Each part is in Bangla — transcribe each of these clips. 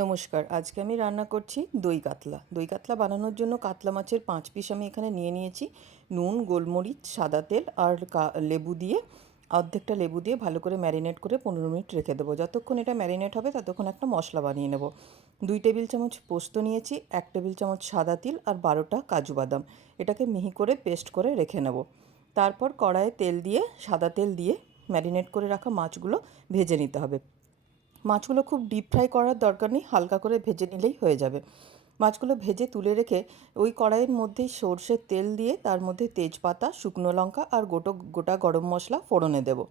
নমস্কার, আজকে আমি রান্না করছি দই কাতলা। দই কাতলা বানানোর জন্য কাতলা মাছের 5 পিস আমি এখানে নিয়ে নিয়েছি। নুন, গোলমরিচ, সাদা তেল আর লেবু দিয়ে, অর্ধেকটা লেবু দিয়ে ভালো করে ম্যারিনেট করে 15 মিনিট রেখে দেবো। যতক্ষণ এটা ম্যারিনেট হবে ততক্ষণ একটা মশলা বানিয়ে নেব। 2 টেবিল চামচ পোস্ত নিয়েছি, 1 টেবিল চামচ সাদা তিল আর 12টা কাজু বাদাম। এটাকে মিহি করে পেস্ট করে রেখে নেব। তারপর কড়াইয়ে তেল দিয়ে, সাদা তেল দিয়ে ম্যারিনেট করে রাখা মাছগুলো ভেজে নিতে হবে। মাছগুলো খুব ডিপ ফ্রাই করার দরকার নেই, হালকা করে ভেজে নিলেই হয়ে যাবে। মাছগুলো ভেজে তুলে রেখে ওই কড়াইয়ের মধ্যেই সর্ষের তেল দিয়ে তার মধ্যে তেজপাতা, শুকনো লঙ্কা আর গোটা গরম মশলা ফোড়নে দেবো।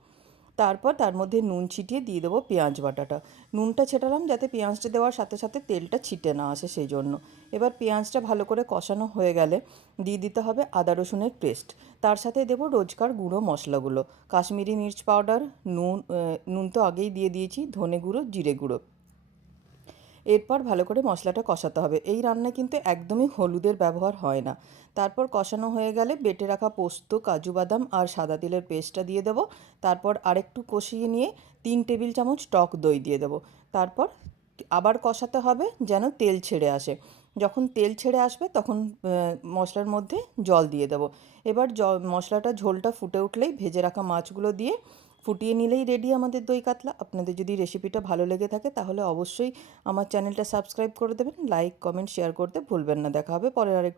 তারপর তার মধ্যে নুন ছিটিয়ে দিয়ে দেবো পেঁয়াজ বাটাটা। নুনটা ছেটালাম যাতে পেঁয়াজটা দেওয়ার সাথে সাথে তেলটা ছিটে না আসে, সেই জন্য। এবার পেঁয়াজটা ভালো করে কষানো হয়ে গেলে দিয়ে দিতে হবে আদা রসুনের পেস্ট। তার সাথে দেবো রোজকার গুঁড়ো মশলাগুলো, কাশ্মীরি মির্চ পাউডার, নুন তো আগেই দিয়ে দিয়েছি, ধনে গুঁড়ো, জিরে গুঁড়ো। এরপর ভালো করে মশলাটা কষাতে হবে। এই রান্নায় কিন্তু একদমই হলুদের ব্যবহার হয় না। তারপর কষানো হয়ে গেলে বেটে রাখা পোস্ত, কাজু বাদাম আর সাদা তিলের পেস্টটা দিয়ে দেবো। তারপর আরেকটু কষিয়ে নিয়ে 3 টেবিল চামচ টক দই দিয়ে দেবো। তারপর আবার কষাতে হবে যেন তেল ছেড়ে আসে। যখন তেল ছেড়ে আসবে তখন মশলার মধ্যে জল দিয়ে দেবো। এবার মশলাটা ঝোলটা ফুটে উঠলেই ভেজে রাখা মাছগুলো দিয়ে ফুটিয়ে নিলেই রেডি আমাদের দই কাতলা। আপনাদের যদি রেসিপিটা ভালো লেগে থাকে তাহলে অবশ্যই আমার চ্যানেলটা সাবস্ক্রাইব করে দেবেন, লাইক, কমেন্ট, শেয়ার করতে ভুলবেন না। দেখা হবে পরের আরেক